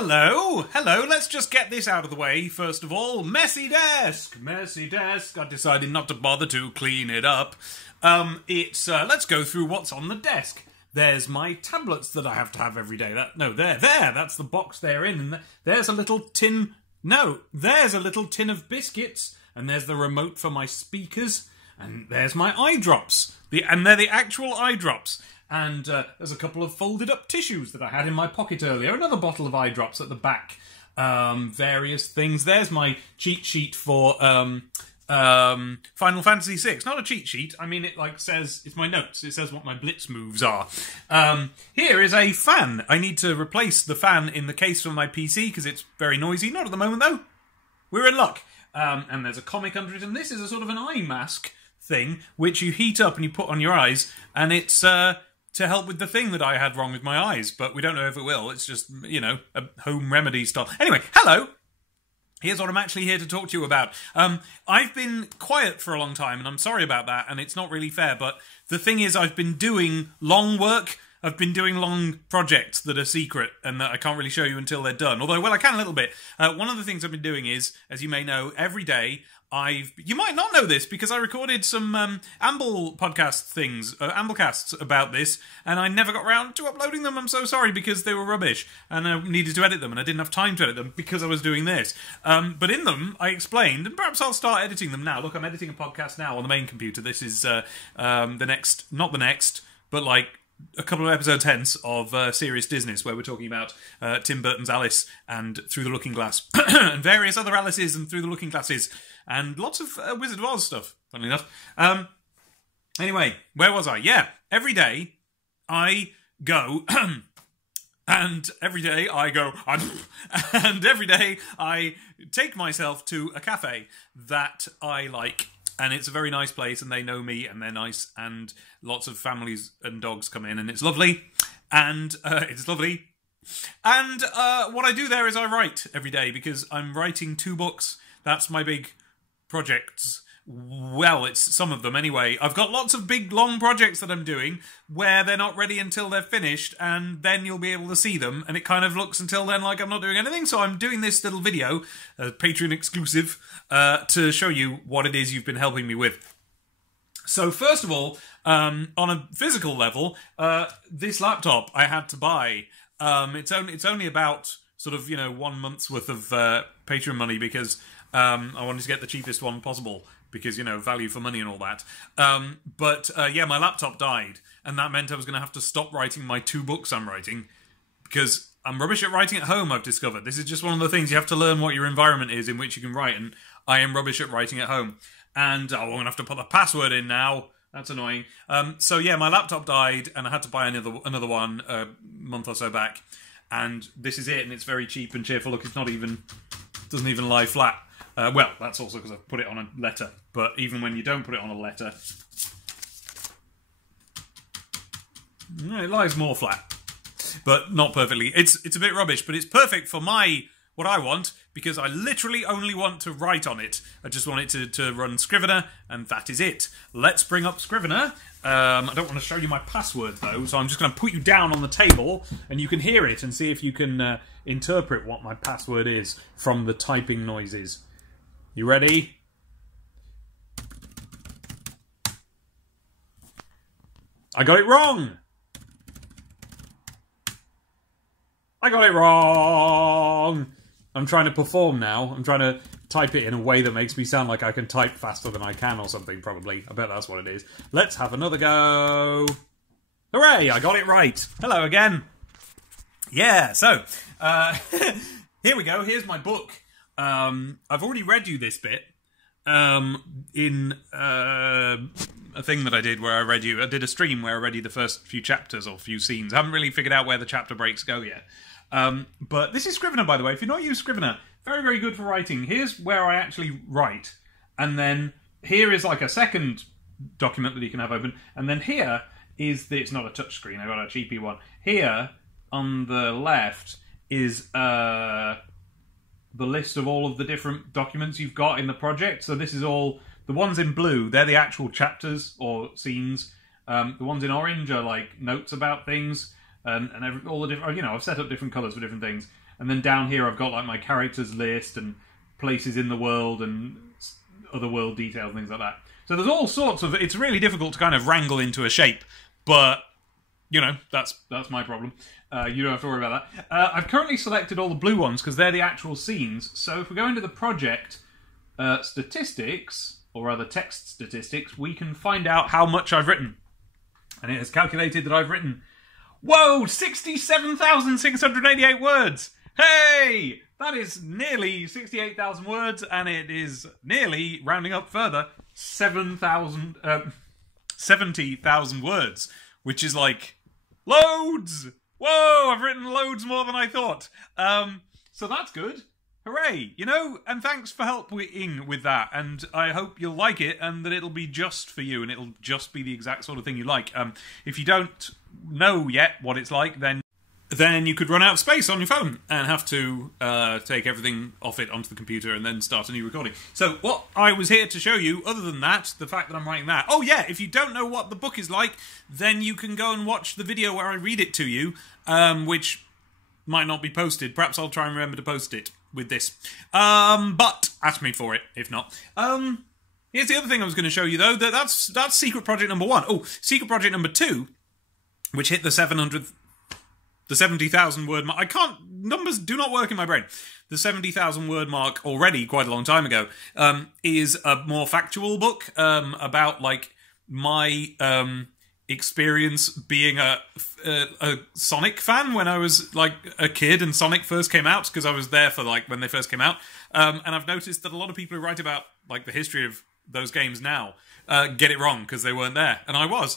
Hello, let's just get this out of the way first of all. Messy desk. I decided not to bother to clean it up. Let's go through what's on the desk. There's my tablets that I have to have every day. That's the box they're in. And there's a little tin, there's a little tin of biscuits. And there's the remote for my speakers. And there's my eye drops. And they're the actual eye drops. And there's a couple of folded up tissues that I had in my pocket earlier. Another bottle of eye drops at the back. Various things. There's my cheat sheet for Final Fantasy VI. Not a cheat sheet. I mean, it says, it's my notes. It says what my blitz moves are. Here is a fan. I need to replace the fan in the case for my PC because it's very noisy. Not at the moment, though. We're in luck. And there's a comic under it. And this is a sort of an eye mask thing, which you heat up and you put on your eyes. And it's to help with the thing that I had wrong with my eyes. But we don't know if it will. It's just, a home remedy style. Anyway, hello. Here's what I'm actually here to talk to you about. I've been quiet for a long time, and I'm sorry about that, and it's not really fair, but the thing is I've been doing long work. I've been doing long projects that are secret and that I can't really show you until they're done. Although, well, I can a little bit. One of the things I've been doing is, as you may know, every day you might not know this because I recorded some Amble podcast things, Amblecasts about this, and I never got around to uploading them. I'm so sorry because they were rubbish, and I needed to edit them, and I didn't have time to edit them because I was doing this. But in them, I explained, and perhaps I'll start editing them now. Look, I'm editing a podcast now on the main not the next, but like a couple of episodes hence of Serious Business, where we're talking about Tim Burton's Alice and Through the Looking Glass, and various other Alices and Through the Looking Glasses, and lots of Wizard of Oz stuff, funnily enough. Anyway, where was I? Yeah, every day I go, and every day I go, and every day I take myself to a cafe that I like. And it's a very nice place, and they know me, and they're nice, and lots of families and dogs come in, and it's lovely. And And what I do there is I write every day, because I'm writing 2 books. That's my big projects. Well, it's some of them anyway. I've got lots of big, long projects that I'm doing where they're not ready until they're finished, and then you'll be able to see them, and it kind of looks until then like I'm not doing anything, so I'm doing this little video, Patreon exclusive, to show you what it is you've been helping me with. So first of all, on a physical level, this laptop I had to buy. It's only about sort of, 1 month's worth of Patreon money because I wanted to get the cheapest one possible. Because, value for money and all that. Yeah, my laptop died. And that meant I was going to have to stop writing my 2 books I'm writing. Because I'm rubbish at writing at home, I've discovered. This is just one of the things. You have to learn what your environment is in which you can write. And I am rubbish at writing at home. And I'm going to have to put the password in now. That's annoying. So yeah, my laptop died. And I had to buy another one a month or so back. And this is it. And it's very cheap and cheerful. Look, doesn't even lie flat. Well, that's also because I put it on a letter. But even when you don't put it on a letter, it lies more flat. But not perfectly. It's a bit rubbish, but it's perfect for what I want, because I literally only want to write on it. I just want it to run Scrivener, and that is it. Let's bring up Scrivener. I don't want to show you my password, though, so I'm just going to put you down on the table, and you can hear it and see if you can interpret what my password is from the typing noises. You ready? I got it wrong! I'm trying to perform now. I'm trying to type it in a way that makes me sound like I can type faster than I can or something, probably. I bet that's what it is. Let's have another go. Hooray! I got it right. Hello again. Yeah, so, here we go. Here's my book. I've already read you this bit in a thing that I did where I did a stream where I read you the first few chapters or few scenes. I haven't really figured out where the chapter breaks go yet. But this is Scrivener, by the way. If you've not used Scrivener, very, very good for writing. Here's where I actually write. And then here is like a second document that you can have open. And then here is it's not a touch screen. I got a cheapy one. Here on the left is the list of all of the different documents you've got in the project. So this is all, the ones in blue, they're the actual chapters or scenes. The ones in orange are like notes about things. and all the different. I've set up different colours for different things, and then down here I've got like my characters list and places in the world and other world details and things like that. So there's all sorts of. It's really difficult to kind of wrangle into a shape, but that's my problem. You don't have to worry about that. I've currently selected all the blue ones because they're the actual scenes. So if we go into the project statistics, or rather text statistics, we can find out how much I've written. And it has calculated that I've written, whoa, 67,688 words! Hey! That is nearly 68,000 words, and it is nearly, rounding up further, 70,000 words, which is like, loads! Whoa, I've written loads more than I thought. So that's good. Hooray! And thanks for helping with that, and I hope you'll like it, and that it'll be just for you, and it'll just be the exact sort of thing you like. If you don't know yet what it's like, then you could run out of space on your phone and have to take everything off it onto the computer and then start a new recording. So what I was here to show you, other than that, the fact that I'm writing that... Oh yeah, if you don't know what the book is like, then you can go and watch the video where I read it to you, which might not be posted. Perhaps I'll try and remember to post it with this. But ask me for it, if not. Here's the other thing I was going to show you, though. That's Secret Project number 1. Oh, Secret Project number 2, which hit the 70,000 word mark. Numbers do not work in my brain. The 70,000 word mark already quite a long time ago, is a more factual book, about, like, my, experience being a Sonic fan when I was, like, a kid and Sonic first came out, because I was there for, like, when they first came out. And I've noticed that a lot of people who write about, like, the history of those games now, get it wrong because they weren't there, and I was.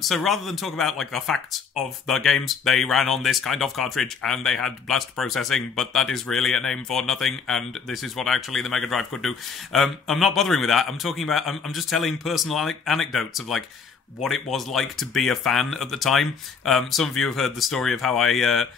So rather than talk about like the facts of the games, they ran on this kind of cartridge and they had blast processing, but that is really a name for nothing, and this is what actually the Mega Drive could do. I'm not bothering with that. I'm talking about. I'm just telling personal anecdotes of like what it was like to be a fan at the time. Some of you have heard the story of how I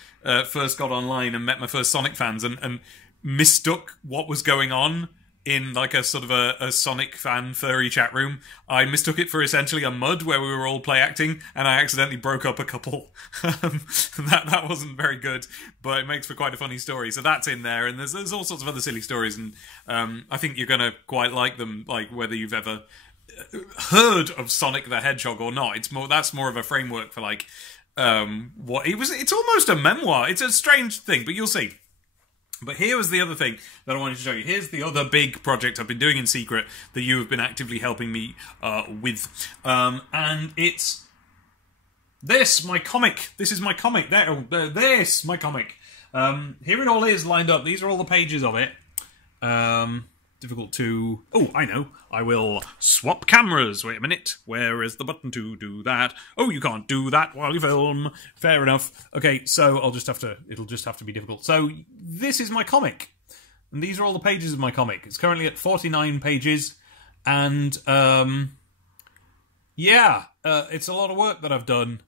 first got online and met my first Sonic fans and mistook what was going on in like a sort of a Sonic fan furry chat room. I mistook it for essentially a mud where we were all play acting, and I accidentally broke up a couple. That wasn't very good, but it makes for quite a funny story. So that's in there, and there's all sorts of other silly stories, and I think you're gonna quite like them, like whether you've ever heard of Sonic the Hedgehog or not. That's more of a framework for like what it was. It's almost a memoir. It's a strange thing, but you'll see. But here was the other thing that I wanted to show you. Here's the other big project I've been doing in secret that you have been actively helping me with. And it's this, my comic. This is my comic. This, my comic. Here it all is lined up. These are all the pages of it. Difficult to... Oh, I know. I will swap cameras. Wait a minute. Where is the button to do that? Oh, you can't do that while you film. Fair enough. Okay, so I'll just have to... It'll just have to be difficult. So, this is my comic. And these are all the pages of my comic. It's currently at 49 pages. And, yeah. It's a lot of work that I've done.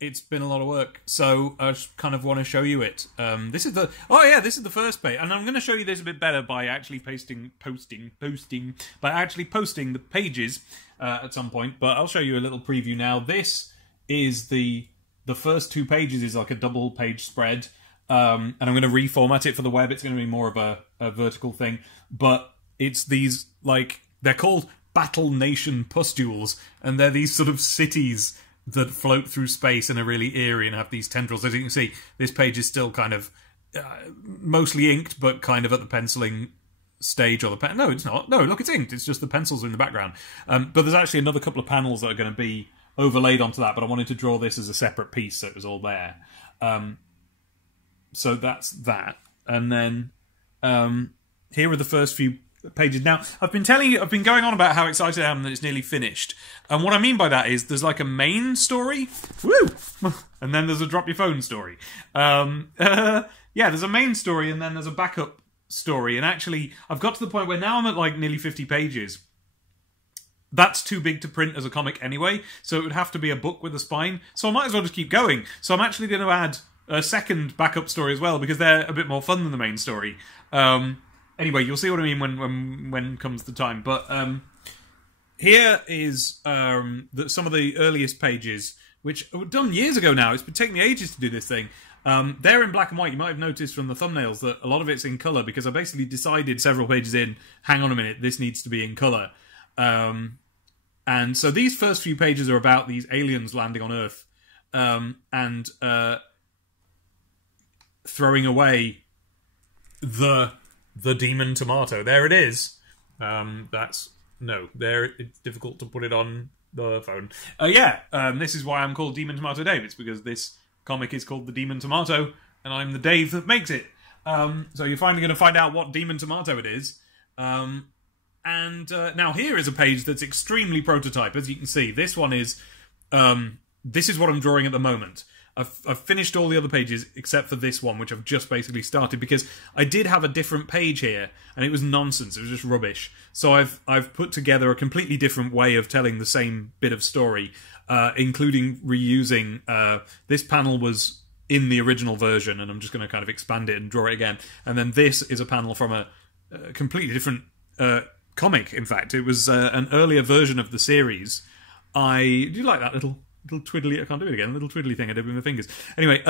It's been a lot of work, so I just kind of want to show you it. This is the first page, and I'm going to show you this a bit better by actually posting the pages at some point. But I'll show you a little preview now. This is the first 2 pages is like a double page spread, and I'm going to reformat it for the web. It's going to be more of a vertical thing, but it's these like they're called Battle Nation pustules, and they're these sort of cities that float through space and are really eerie and have these tendrils. As you can see, this page is still kind of mostly inked, but kind of at the penciling stage. Or the pen. No, it's not. No, look, it's inked. It's just the pencils are in the background. But there's actually another couple of panels that are going to be overlaid onto that, but I wanted to draw this as a separate piece, so it was all there. So that's that. And then here are the first few pages. Now, I've been going on about how excited I am that it's nearly finished. And what I mean by that is there's like a main story, woo, and then there's a drop your phone story. Yeah, there's a main story and then there's a backup story. And actually, I've got to the point where now I'm at like nearly 50 pages. That's too big to print as a comic anyway, so it would have to be a book with a spine. So I might as well just keep going. So I'm actually going to add a second backup story as well, because they're a bit more fun than the main story. Anyway, you'll see what I mean when comes the time. But here is some of the earliest pages, which were done years ago now. It's been taking me ages to do this thing. They're in black and white. You might have noticed from the thumbnails that a lot of it's in colour, because I basically decided several pages in, hang on a minute, this needs to be in colour. And so these first few pages are about these aliens landing on Earth and throwing away the demon tomato. There it is. It's difficult to put it on the phone. This is why I'm called Demon Tomato Dave. It's because this comic is called The Demon Tomato, and I'm the Dave that makes it. So you're finally going to find out what Demon Tomato it is. Now here is a page that's extremely prototype. As you can see, this one is... this is what I'm drawing at the moment. I've finished all the other pages except for this one, which I've just basically started, because I did have a different page here, and it was nonsense. It was just rubbish. So I've put together a completely different way of telling the same bit of story, including reusing... this panel was in the original version, and I'm just going to kind of expand it and draw it again. And then this is a panel from a completely different comic, in fact. It was an earlier version of the series. Do you like that little twiddly... I can't do it again. Little twiddly thing I did with my fingers. Anyway,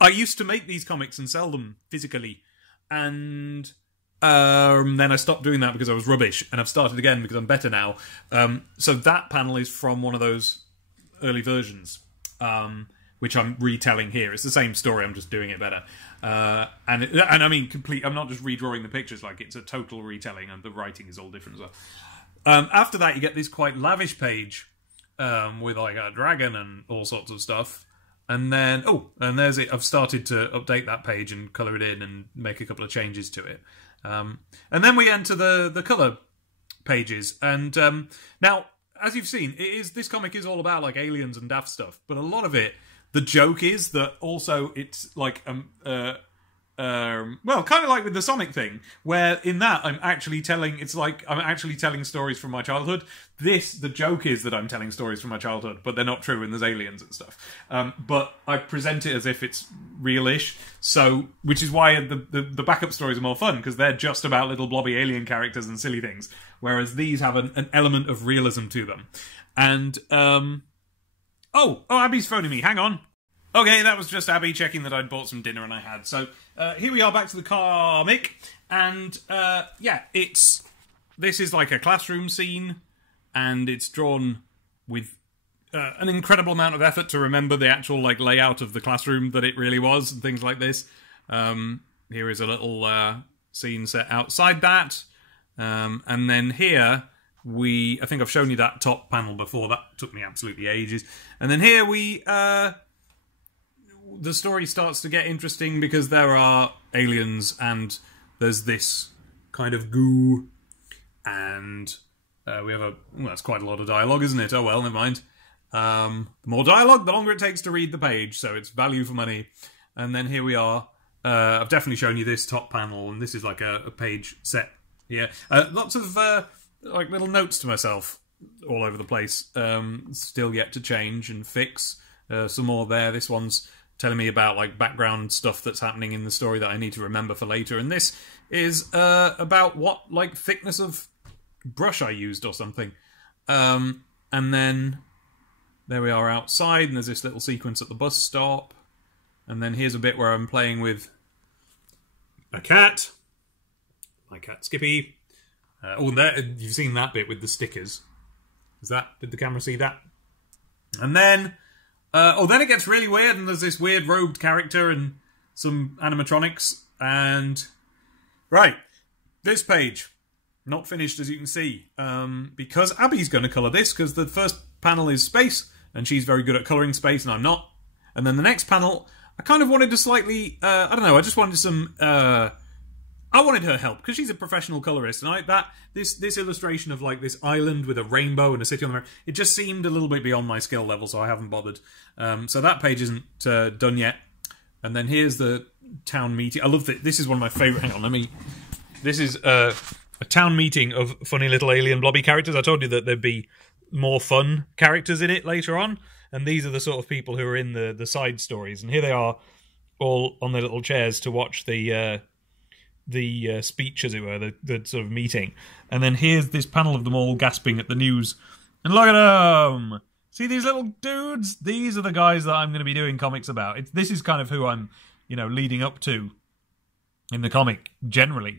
I used to make these comics and sell them physically, and then I stopped doing that because I was rubbish, and I've started again because I'm better now. So that panel is from one of those early versions, which I'm retelling here. It's the same story, I'm just doing it better. And I mean, complete... I'm not just redrawing the pictures, like, it's a total retelling, and the writing is all different as well. After that, you get this quite lavish page, with like a dragon and all sorts of stuff. And then, and there's it. I've started to update that page and colour it in and make a couple of changes to it. And then we enter the colour pages. And now, as you've seen, this comic is all about like aliens and daft stuff. But a lot of it, the joke is that also it's like kind of like with the Sonic thing, where in that I'm actually telling stories from my childhood. The joke is that I'm telling stories from my childhood, but they're not true, and there's aliens and stuff. But I present it as if it's real-ish, which is why the backup stories are more fun, because they're just about little blobby alien characters and silly things, whereas these have an element of realism to them. And, Abby's phoning me, hang on. Okay, that was just Abby checking that I'd bought some dinner, and I had. So, here we are back to the comic, and, this is like a classroom scene, and it's drawn with an incredible amount of effort to remember the actual, like, layout of the classroom that it really was, and things like this. Here is a little scene set outside that, and then here... I think I've shown you that top panel before. That took me absolutely ages. And then here the story starts to get interesting because there are aliens and there's this kind of goo, and we have that's quite a lot of dialogue, isn't it? Oh well, never mind. The more dialogue, the longer it takes to read the page, so it's value for money. And then here we are. I've definitely shown you this top panel, and this is like a page set here. Lots of like little notes to myself all over the place. Still yet to change and fix. Some more there. This one's telling me about like background stuff that's happening in the story that I need to remember for later. And this is about what like thickness of brush I used or something. And then there we are outside, and there's this little sequence at the bus stop. And then here's a bit where I'm playing with a cat. My cat Skippy. There, you've seen that bit with the stickers. Did the camera see that? And then, then it gets really weird, and there's this weird robed character and some animatronics, and... Right, this page, not finished as you can see, because Abby's going to colour this, because the first panel is space, and she's very good at colouring space, and I'm not. And then the next panel, I kind of wanted to slightly, I don't know, I just wanted some... I wanted her help, because she's a professional colorist, and this illustration of like this island with a rainbow and a city on the road, it just seemed a little bit beyond my skill level, so I haven't bothered. So that page isn't done yet. And then here's the town meeting. I love that. This is one of my favourite... Hang on, This is a town meeting of funny little alien blobby characters. I told you that there'd be more fun characters in it later on, and these are the sort of people who are in the side stories. And here they are, all on their little chairs to watch the speech, as it were, the sort of meeting. And then here's this panel of them all gasping at the news. And look at them! See these little dudes? These are the guys that I'm going to be doing comics about. This is kind of who I'm, leading up to in the comic generally.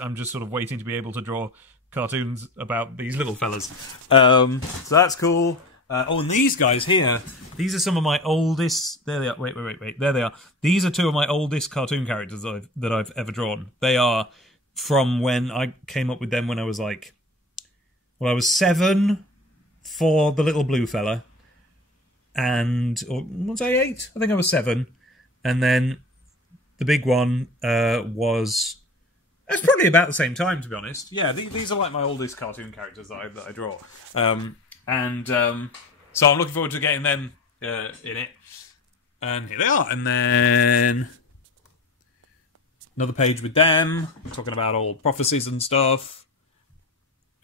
I'm just sort of waiting to be able to draw cartoons about these little fellas. So that's cool. And these guys here, these are some of my oldest... There they are. Wait. There they are. These are two of my oldest cartoon characters that I've ever drawn. They are from when I came up with them when I was I was 7 for the little blue fella. Or was I 8? I think I was 7. And then the big one was... It's probably about the same time, to be honest. Yeah, these are like my oldest cartoon characters that I draw. So I'm looking forward to getting them in it. And here they are. And then another page with them, talking about all prophecies and stuff.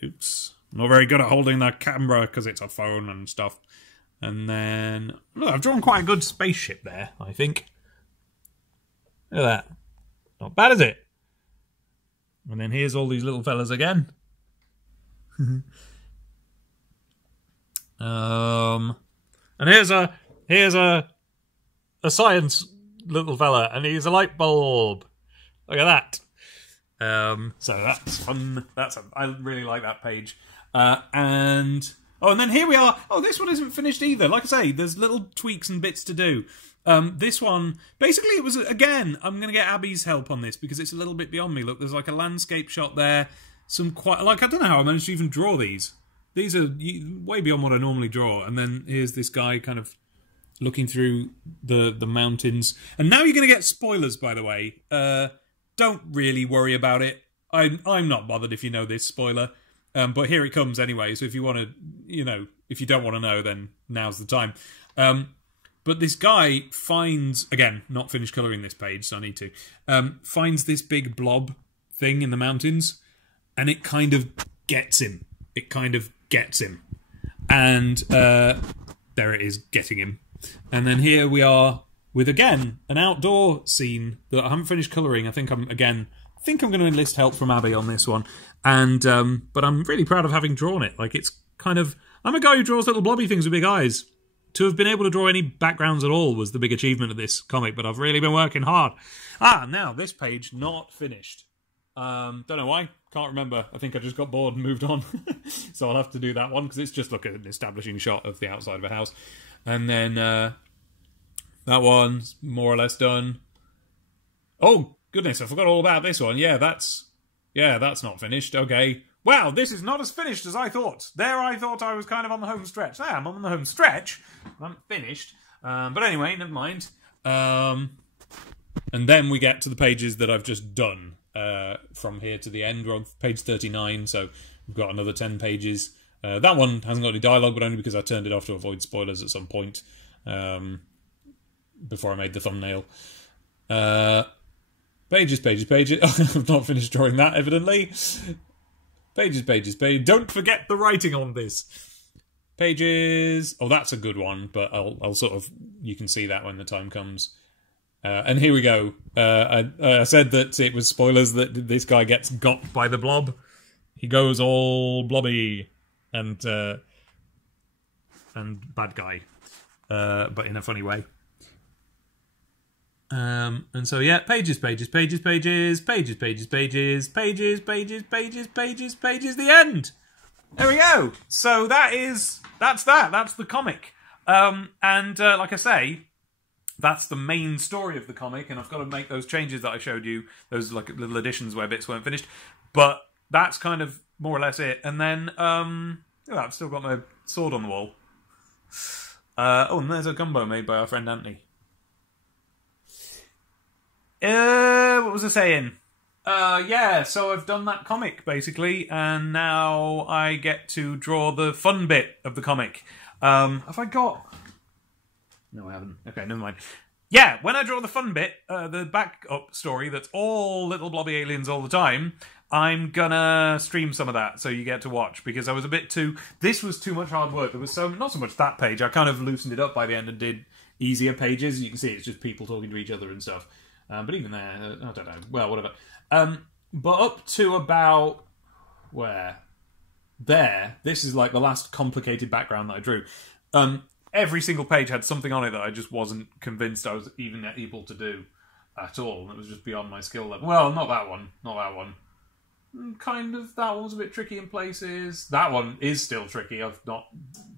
Oops. I'm not very good at holding the camera because it's a phone and stuff. And then, look, I've drawn quite a good spaceship there, I think. Look at that. Not bad, is it? And then here's all these little fellas again. And here's a science little fella, and he's a light bulb. Look at that. So that's fun. I really like that page. And then here we are. Oh, this one isn't finished either. Like I say, there's little tweaks and bits to do. This one, basically it was, again, I'm going to get Abby's help on this because it's a little bit beyond me. Look, there's like a landscape shot there. Some quite, I don't know how I managed to even draw these. These are way beyond what I normally draw. And then here's this guy kind of looking through the mountains. And now you're going to get spoilers, by the way. Don't really worry about it. I'm not bothered if you know this spoiler. But here it comes anyway. So if you want to, if you don't want to know, then now's the time. But this guy finds, again, not finished colouring this page, so I need to, finds this big blob thing in the mountains, and it kind of gets him. And there it is, getting him. And then here we are with, again, an outdoor scene that I haven't finished colouring. I think I'm going to enlist help from Abby on this one. And but I'm really proud of having drawn it. Like, it's kind of... I'm a guy who draws little blobby things with big eyes. To have been able to draw any backgrounds at all was the big achievement of this comic, but I've really been working hard. Now, this page, not finished. Don't know why. Can't remember. I think I just got bored and moved on. So I'll have to do that one, because it's just like an establishing shot of the outside of a house. And then that one's more or less done. Oh, goodness, I forgot all about this one. Yeah, that's not finished. Okay. Wow, this is not as finished as I thought. I thought I was kind of on the home stretch. I'm on the home stretch. I'm finished. But anyway, never mind. And then we get to the pages that I've just done. From here to the end. We're on page 39, so we've got another 10 pages. That one hasn't got any dialogue, but only because I turned it off to avoid spoilers at some point before I made the thumbnail. Pages. I've not finished drawing that, evidently. Pages. Don't forget the writing on this. Pages. Oh, that's a good one, but I'll sort of... You can see that when the time comes. And here we go. I said that it was spoilers that this guy gets got by the blob. He goes all blobby and bad guy, but in a funny way. And so yeah, pages, the end. There we go. So that's the comic. And like I say, that's the main story of the comic, and I've got to make those changes that I showed you, those like little additions where bits weren't finished. But that's kind of more or less it. And then I've still got my sword on the wall. And there's a gumbo made by our friend Anthony. What was I saying? Yeah, so I've done that comic, basically, and now I get to draw the fun bit of the comic. Have I got... No, I haven't. Okay, never mind. Yeah, when I draw the fun bit, the backup story that's all little blobby aliens all the time, I'm gonna stream some of that so you get to watch, because I was a bit too... This was too much hard work. There was not so much that page. I kind of loosened it up by the end and did easier pages. You can see it's just people talking to each other and stuff. But even there, I don't know. Well, whatever. But up to about... Where? There. This is like the last complicated background that I drew. Every single page had something on it that I just wasn't convinced I was even able to do at all. And it was just beyond my skill level. Well, not that one. Not that one. Kind of. That one was a bit tricky in places. That one is still tricky. I've not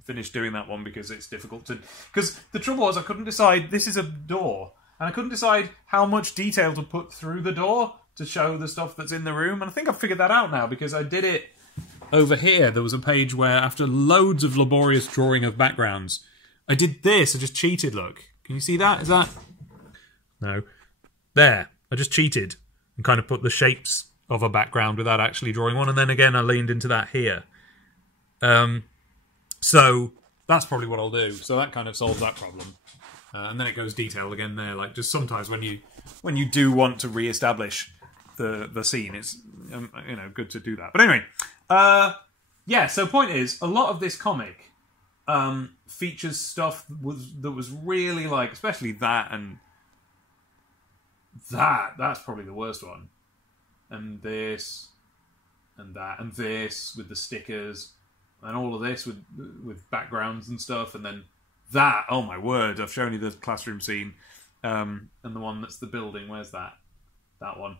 finished doing that one because it's difficult to... Because the trouble was I couldn't decide... This is a door. And I couldn't decide how much detail to put through the door to show the stuff that's in the room. And I think I've figured that out now because I did it over here. There was a page where after loads of laborious drawing of backgrounds... I did this. I just cheated, look. Can you see that? Is that... No. There. I just cheated and kind of put the shapes of a background without actually drawing one. And then again, I leaned into that here. So that's probably what I'll do. So that kind of solves that problem. And then it goes detailed again there. Like, just sometimes when you do want to re-establish the scene, it's, you know, good to do that. But anyway, yeah, so point is, a lot of this comic... features stuff that was really like, especially that and that's probably the worst one, and this and that and this with the stickers and all of this with backgrounds and stuff, and then that, oh my word, I've shown you the classroom scene, and the one that's the building, where's that one,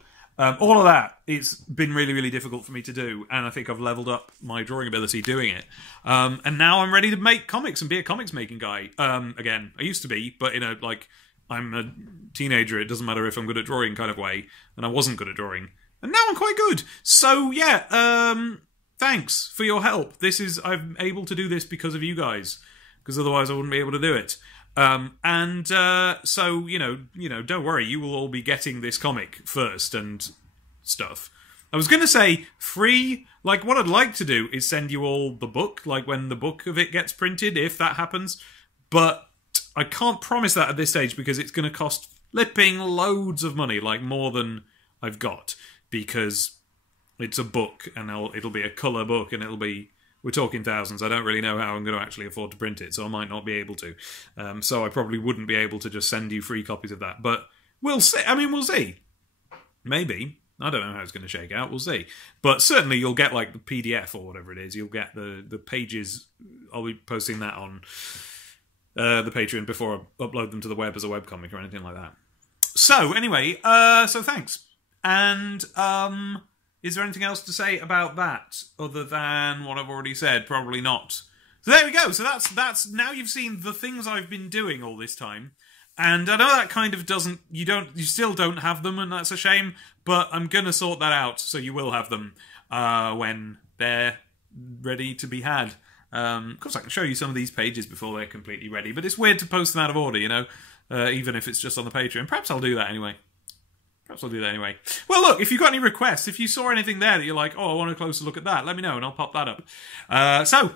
all of that, it's been really, really difficult for me to do, and I think I've leveled up my drawing ability doing it. And now I'm ready to make comics and be a comics making guy. Again, I used to be, but in a, like, I'm a teenager, it doesn't matter if I'm good at drawing kind of way, and I wasn't good at drawing. And now I'm quite good. So, yeah, thanks for your help. I'm able to do this because of you guys, because otherwise I wouldn't be able to do it. So, you know, don't worry, you will all be getting this comic first and stuff. I was going to say free, like what I'd like to do is send you all the book, like when the book of it gets printed, if that happens, but I can't promise that at this stage because it's going to cost flipping loads of money, like more than I've got, because it's a book and it'll be a colour book and it'll be... We're talking thousands. I don't really know how I'm going to actually afford to print it, so I might not be able to. So I probably wouldn't be able to just send you free copies of that. But we'll see. I mean, we'll see. Maybe. I don't know how it's going to shake out. We'll see. But certainly you'll get, like, the PDF or whatever it is. You'll get the pages. I'll be posting that on the Patreon before I upload them to the web as a webcomic or anything like that. So, anyway, so thanks. And, is there anything else to say about that other than what I've already said? Probably not. So there we go. So that's now you've seen the things I've been doing all this time. And I know that kind of doesn't... You still don't have them, and that's a shame, but I'm going to sort that out, so you will have them when they're ready to be had. Of course, I can show you some of these pages before they're completely ready, but it's weird to post them out of order, you know, even if it's just on the Patreon. Perhaps I'll do that anyway. Well, look, if you've got any requests, if you saw anything there that you're like, oh, I want a closer look at that, let me know and I'll pop that up. So,